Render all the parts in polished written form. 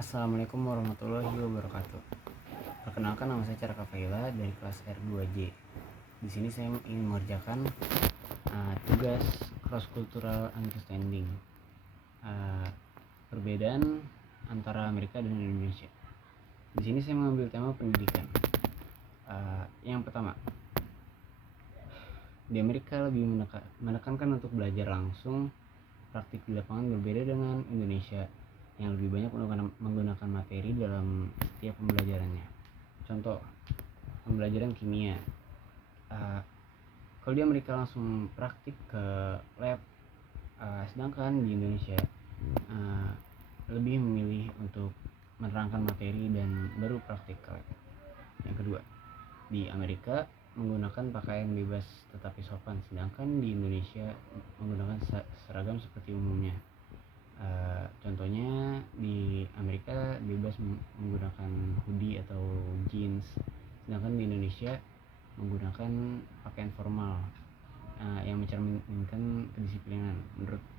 Assalamualaikum warahmatullahi wabarakatuh. Perkenalkan, nama saya Cara Kafaila dari kelas R2J. Di sini saya ingin mengerjakan tugas cross cultural understanding, perbedaan antara Amerika dan Indonesia. Di sini saya mengambil tema pendidikan. Yang pertama, di Amerika lebih menekankan untuk belajar langsung, praktik di lapangan, berbeda dengan Indonesia yang lebih banyak menggunakan materi dalam setiap pembelajarannya. Contoh, pembelajaran kimia. Kalau di Amerika langsung praktik ke lab, sedangkan di Indonesia lebih memilih untuk menerangkan materi dan baru praktik ke lab. Yang kedua, di Amerika menggunakan pakaian bebas tetapi sopan, sedangkan di Indonesia menggunakan seragam seperti umumnya. Contohnya di Amerika bebas menggunakan hoodie atau jeans, sedangkan di Indonesia menggunakan pakaian formal yang mencerminkan kedisiplinan.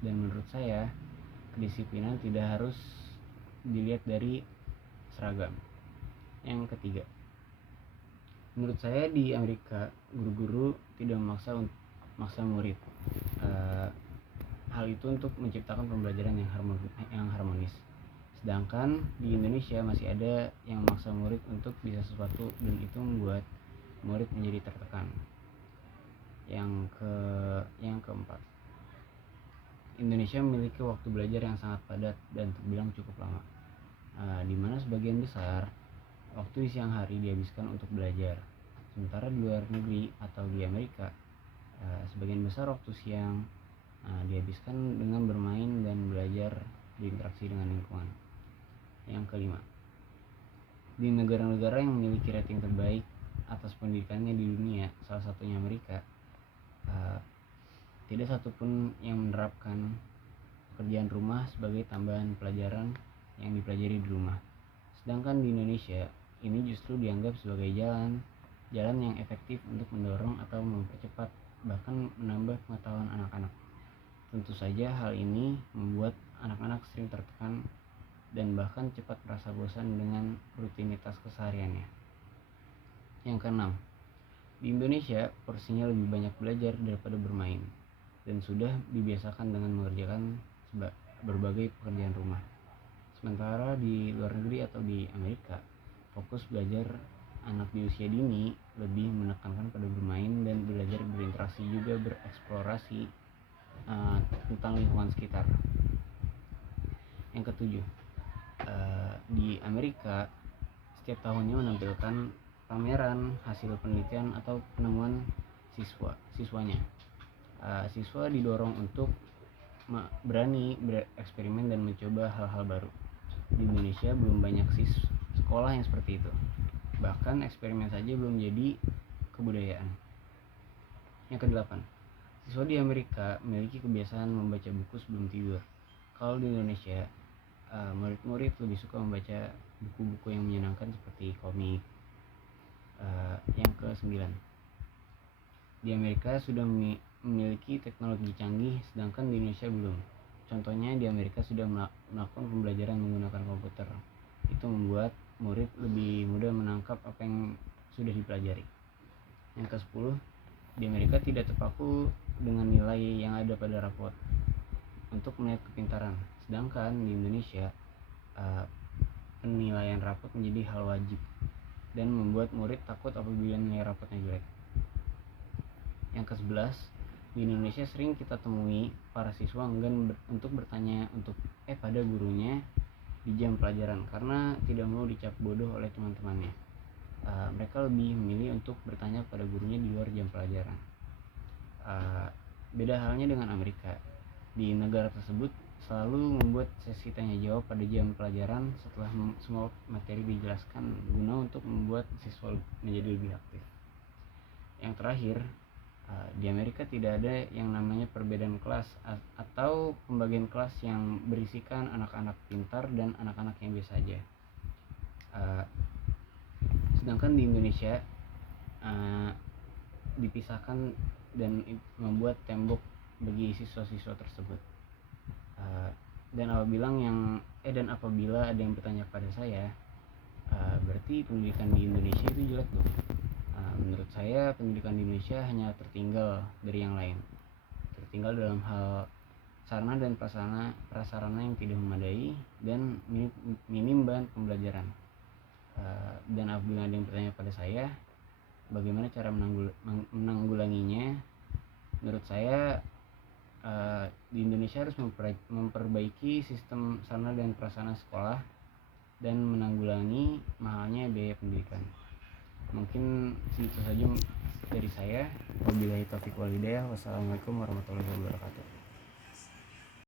Menurut saya, kedisiplinan tidak harus dilihat dari seragam. Yang ketiga, menurut saya di Amerika guru-guru tidak memaksa murid. Hal itu untuk menciptakan pembelajaran yang harmonis. Sedangkan di Indonesia masih ada yang memaksa murid untuk bisa sesuatu, dan itu membuat murid menjadi tertekan. Yang keempat, Indonesia memiliki waktu belajar yang sangat padat dan terbilang cukup lama, di mana sebagian besar waktu di siang hari dihabiskan untuk belajar. Sementara di luar negeri atau di Amerika, sebagian besar waktu siang dihabiskan dengan bermain dan belajar, berinteraksi dengan lingkungan. Yang kelima, di negara-negara yang memiliki rating terbaik atas pendidikannya di dunia, salah satunya Amerika, tidak satupun yang menerapkan pekerjaan rumah sebagai tambahan pelajaran yang dipelajari di rumah. Sedangkan di Indonesia, ini justru dianggap sebagai jalan yang efektif untuk mendorong atau mempercepat, bahkan menambah pengetahuan anak-anak. Tentu saja hal ini membuat anak-anak sering tertekan dan bahkan cepat merasa bosan dengan rutinitas kesehariannya. Yang keenam, di Indonesia porsinya lebih banyak belajar daripada bermain, dan sudah dibiasakan dengan mengerjakan berbagai pekerjaan rumah. Sementara di luar negeri atau di Amerika, fokus belajar anak di usia dini lebih menekankan pada bermain dan belajar berinteraksi, juga bereksplorasi tentang lingkungan sekitar. Yang ketujuh, di Amerika setiap tahunnya menampilkan pameran hasil penelitian atau penemuan siswanya. Siswa didorong untuk berani bereksperimen dan mencoba hal-hal baru. Di Indonesia belum banyak sekolah yang seperti itu, bahkan eksperimen saja belum jadi kebudayaan. Yang kedelapan, siswa di Amerika memiliki kebiasaan membaca buku sebelum tidur. Kalau di Indonesia, murid-murid lebih suka membaca buku-buku yang menyenangkan seperti komik. Yang ke-9, di Amerika sudah memiliki teknologi canggih, sedangkan di Indonesia belum. Contohnya di Amerika sudah melakukan pembelajaran menggunakan komputer. Itu membuat murid lebih mudah menangkap apa yang sudah dipelajari. Yang ke-10, di Amerika tidak terpaku dengan nilai yang ada pada rapot untuk melihat kepintaran, sedangkan di Indonesia penilaian rapot menjadi hal wajib dan membuat murid takut apabila nilai rapotnya jelek. Yang ke-11, di Indonesia sering kita temui para siswa enggan untuk bertanya pada gurunya di jam pelajaran karena tidak mau dicap bodoh oleh teman-temannya. Mereka lebih memilih untuk bertanya pada gurunya di luar jam pelajaran. Beda halnya dengan Amerika. Di negara tersebut selalu membuat sesi tanya jawab pada jam pelajaran setelah semua materi dijelaskan, guna untuk membuat siswa menjadi lebih aktif. Yang terakhir, di Amerika tidak ada yang namanya perbedaan kelas atau pembagian kelas yang berisikan anak-anak pintar dan anak-anak yang biasa aja. Sedangkan di Indonesia dipisahkan dan membuat tembok bagi siswa-siswa tersebut. Dan apabila ada yang bertanya kepada saya, berarti pendidikan di Indonesia itu jelek tuh. Menurut saya pendidikan di Indonesia hanya tertinggal dari yang lain. Tertinggal dalam hal sarana dan prasarana yang tidak memadai dan minim bahan pembelajaran. Dan apabila ada yang bertanya pada saya, bagaimana cara menanggulanginya? Menurut saya di Indonesia harus memperbaiki sistem sarana dan prasarana sekolah dan menanggulangi mahalnya biaya pendidikan. Mungkin itu saja dari saya. Wabillahi taufiq wal hidayah. Wassalamualaikum warahmatullahi wabarakatuh.